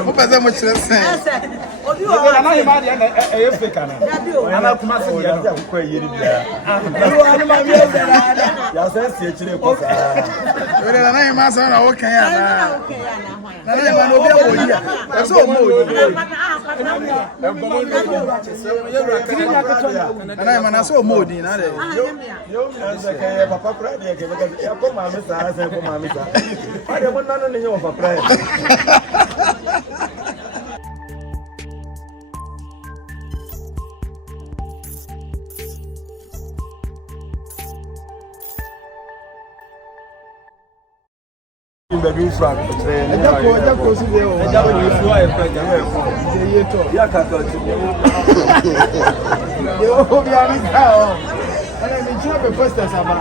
Who pesa much less? Obi o na e ma de na e Africa na. Ana kuma se de na ko yiri bia. Yo anu ma mi e na. Ya se si e kire ko sa. Yo na e ma so na wo kan ya na. Na e ma no bi o yi. E so mo odi. Na e ma na so mo odi na de. Yo mi se ke papa pra de ke ya ko ma mi sa se ko ma mi sa. Ade mo na no ne yo papa pra. Bedroom flat. Ejako si de o. Ejako ni flo e pe ja. Ye to. Ya ka to ti. Yo bi ani ka o. Ana mi chira pe posters aba.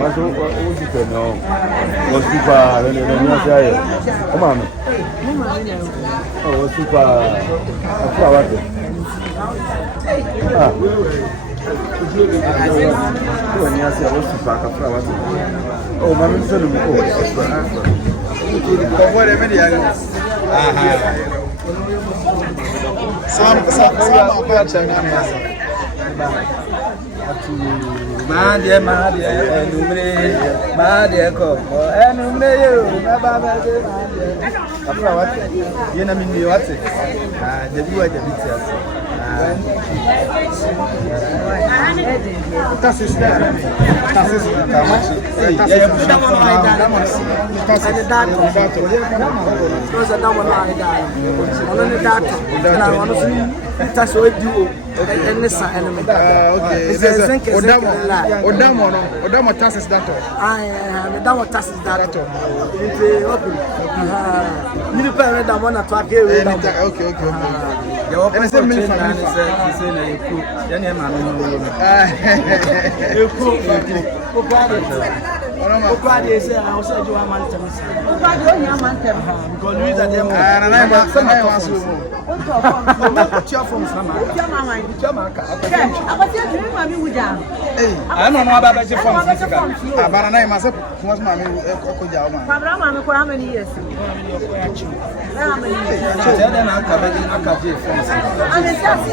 Mas o que não? O super, ele não sai. Como é? O super, a flor. Ah. O nem assim, o super a flor. Oh, mas não sei o que. Como é media? Sam o que Ma de numre ma de ko numre yo na ba ba de ma de afra wat ye na mi ni wat de bi wa de bi tia Odamo taxes that Odamo taxes that ni pa da mo na to ake we okay. And I said, "Millie, say na eku. Yani e ma no Okwade say I was say you man tell me. Okwade o nya man tell me. Because Louis at them. Na ma so. Chia from Sama. Chia mama. Chia maka. Abatia tiri mami wuja. I don't know about that from Sika. Abana na ma say kuma mami okoja o ma. Pabra mami for how many years? How many years? Tell them akaje from Sika. And it's just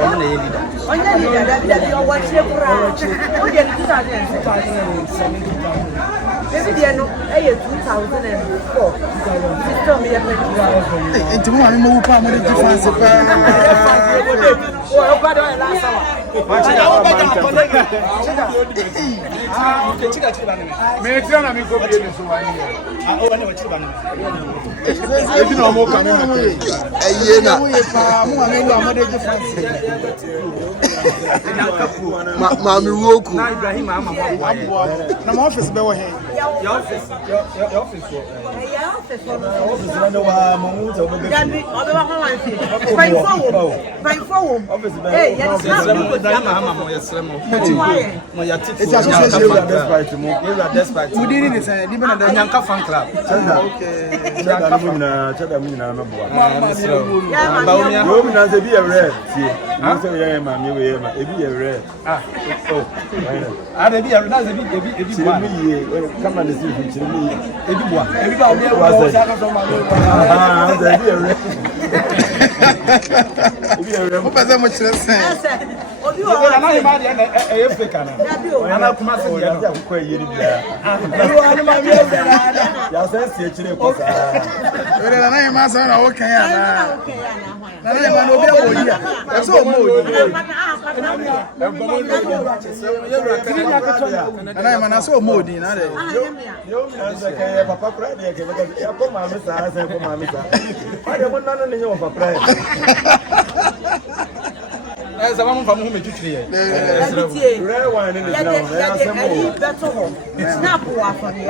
onye leader that you watch the program. Onye leader maybe they know 2004. System me Enti mo ami mo pa mo de difference pa. O pa do last hour. Me tira na mi ko bi ni so wa ni. O na wa chiri ba no. Ebi na mo ka me me. Eye na. Mo ami lo mo de difference. Mami woku. Na Ibrahim ama mo. Na my office be wo he. Your office. Office no wa mo to be. Dabi obe wa ho wan fi. Fine forward. Hey, yes, ama mo yesremo. Mo ya titi. It's association despite mo. Despite. We did it say, live na Nyanka fan club. Okay. Chada mu na no boa. yeah, Yo na se bi e rare tie. Mo se ye ma mi we ma e bi e rare. Oh. Ada bi na se bi Chiri mi ye. Kama de si chiri mi ye. Ebi boa. Ebi ba obi e wo sa ka so ma no. Ah, se bi e rare. Ebi e rare. Mo pesa mo chire sen. Obi o. Na ma de na e Africa na. Na kuma se de no. Ko yiri bia. Yo ani ma mi e Ya sense e chire ko sa. Ore na na ma so na wo kan ya na. Na na ma no bi o yi a. So o mo o di. Na ma na so o mo o di na de. Yo mi na se ke papa kura de ke ya ko ma mi sa se ko ma mi sa. Ade mo na no ne yo papa. Essa vamos fazer um meio de Snap o afoni.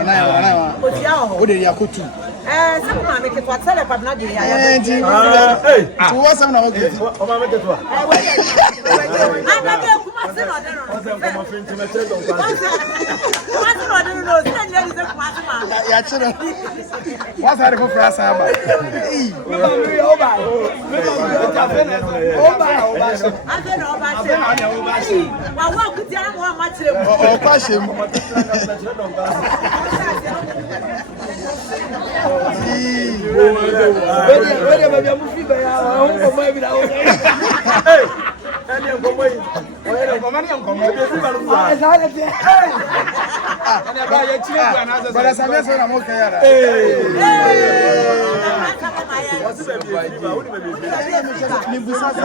O de ya kotu. Some ma make it what sell up na dey ya. Tu wa sam na o ke. O ma me ke to. Ana dey kuma se no dey no. O se ko ma fin ti me che don pa. What no dey no. Se dey dey kuma se ma. Ya chiro. Wa sa de ko fra sa ba. Me ba mi o ba. Me ba mi o ta fe na. O ba. Ade na o ba se. Wa wa kuti an wa ma chire mu. O pa she mu. Where ba bia mu fi ba ya. O ko ma bi da o. Hey. Ani en ko moyi. O era ko mani en ko mo de ba lu. Esa de te. Ani ba ya chire bu ana so. Bara sabia so na mo kan ya da. Ni busa sa.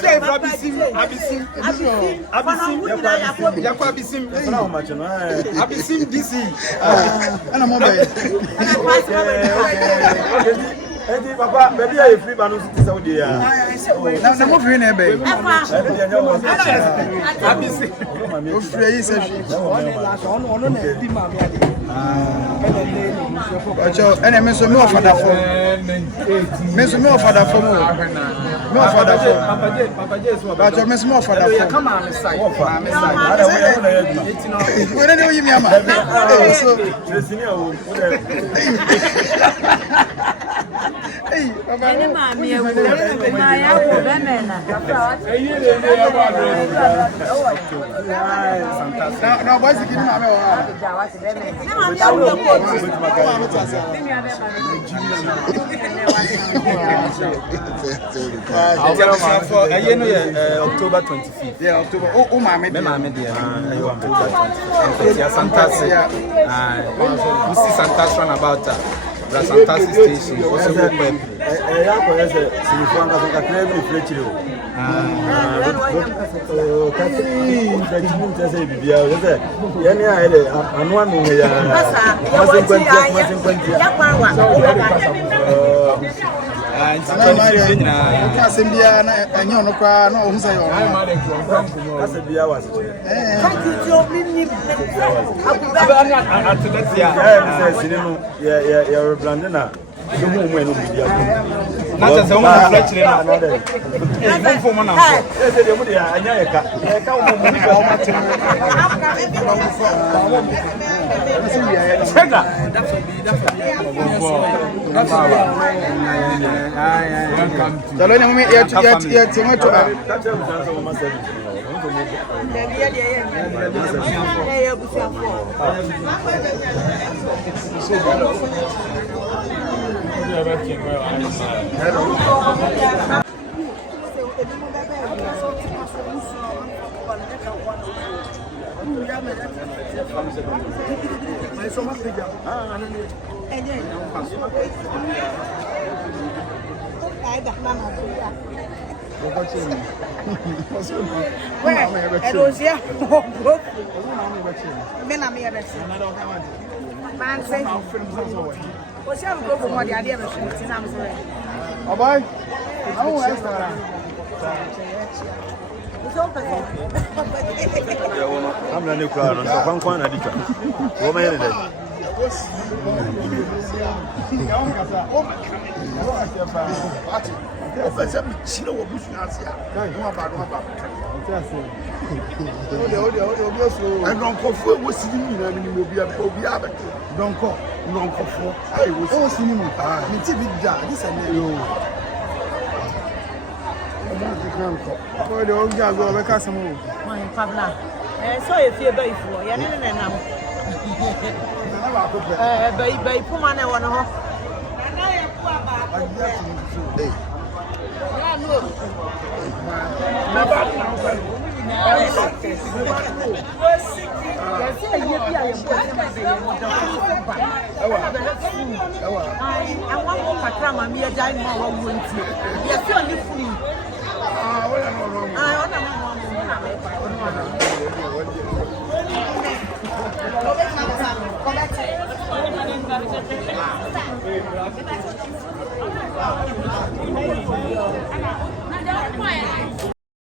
Say abisim. Yakwa abisim. Abisim DC. Ana mo be. Edi papa, baby I free ba no sit say we ya. Na mo free na be. Abisim. O free yi se fi. Ono na di ma mi ade. Ocho, ene me so me ofada fo. Me so me ofada fo mo. Me ofada fo. Papa je so. Ba cho me so me ofada fo. Come on, side. Ada we na ya duma. We ne o yi mi ama. So, Resini o. hey, papa. Ene ma mi e wo. Ma ya wo be me na. Na boys ki ma me o. Ja wa se be me. Ma mi awo ko. October 25th. Yeah, October. Oh, mama. Me mama there. Ayo am better. Santa Se. We see Santa run about the Santa station. Also go pep. Ya ko ese sinifanga so ka krebi flechire o. Da chimu tese bibia o se ye ni a ele anu anu ya. Ya kwa wa. Asembia na enyo no kwa na ohun sayo. Asembia wa se. Thank you to me. Ya se sinu ya rebrandina. Do mu mu enu bibia. Na se mo na flechire na. Mo fo mo na. E se de mu de anya ye ka. Ye ka mo mu ko ma te. Chega. Jalo ni mimi ya timu tu. I'm not new crowd, so one at each other. Woman, So if you buy for you know buy puma na one ho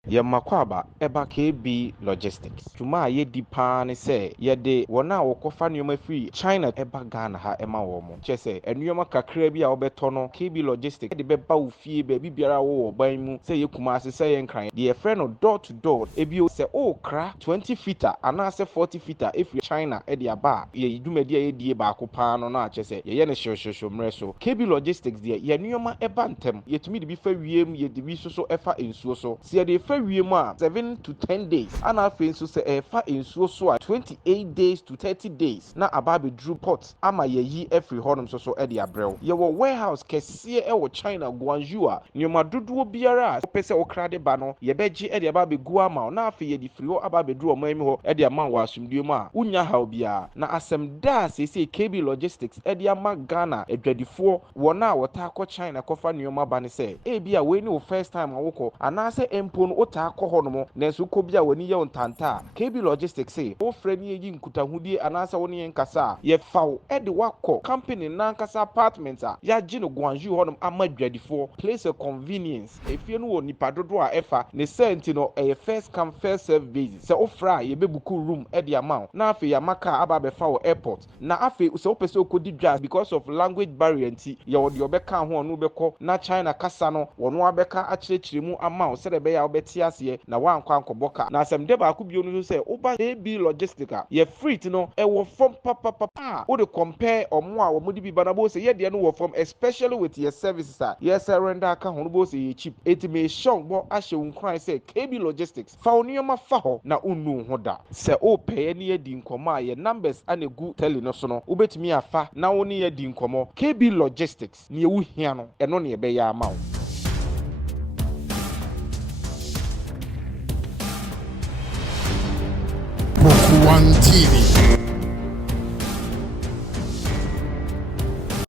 Yamakwaba eba KB Logistics. Tuma ye di pan say ye de wona wokofa nneoma free China eba Ghana ha ema wo mo. Che say enneoma kakra bi a obeto no KB Logistics de beba wo fie ba bibiara wo ban mu say ye kuma ase say ye nkran. De friend no door to door ebi say o kra 20 feet ana say 40 feet if China e de aba ye dumadi ye die ba ko pan no na che say ye ne hwehwehwe mre so. KB Logistics de ye nneoma eba ntem ye tumi de bi fa wiem ye de bi so efa ensuo so. Se de fa wiem a 7 to 10 days and afei so say efa ensuo so a 28 days to 30 days na ababe drew pot ama ye yi every honum so e de abrel ye wo warehouse kese e wo China Guangzhou a nyoma dodo biara pese okrade ba no ye beji e de ababe gu ama na afei ye di frio ababe drew omami ho e de ama wa asumdue mu a unya ha obia na asem da sese KB Logistics e de ama Ghana edwadifo wo na wota akọ China kofa nyoma ba ne se e bia we ni wo first time awoko anase empo no ota akọ hono nenso ko bia woni ye ontanta KB Logistics say wo frani ye nkutahudie anase woni ye nkasa ye fawo e de wakọ company na nkasa apartment a ya gi no Guangzhou hono amadwadifo place of convenience efie no wo nipa dodo a efa ne senti no e first come first serve basis se ofra ye bebuku room e de amount na afi ya maka aba be fa wo airport na afi se opese okodi dwa because of language barrier nti ye wo de obeka ho no beko na China kasa no wono abeka akirechire mu amount se de be ya obeti ase na wankwa ankoboka na asem de ba ku bio no se oba KB Logistica ye free no e wo from papa wo de compare omo a wo mudi bi bana bo se ye de no wo from especially with your services a ye surrender aka ho no bo se ye cheap it may show bo ahye unkran se KB Logistics fa onioma fa ho na unnu ho da se o pay ne ye di nkomo a ye numbers anegu tele no so no ubetimi afa na wo ne ye di nkomo KB Logistics ne ye wo hia no eno ne ye be ya ama wo. One TV.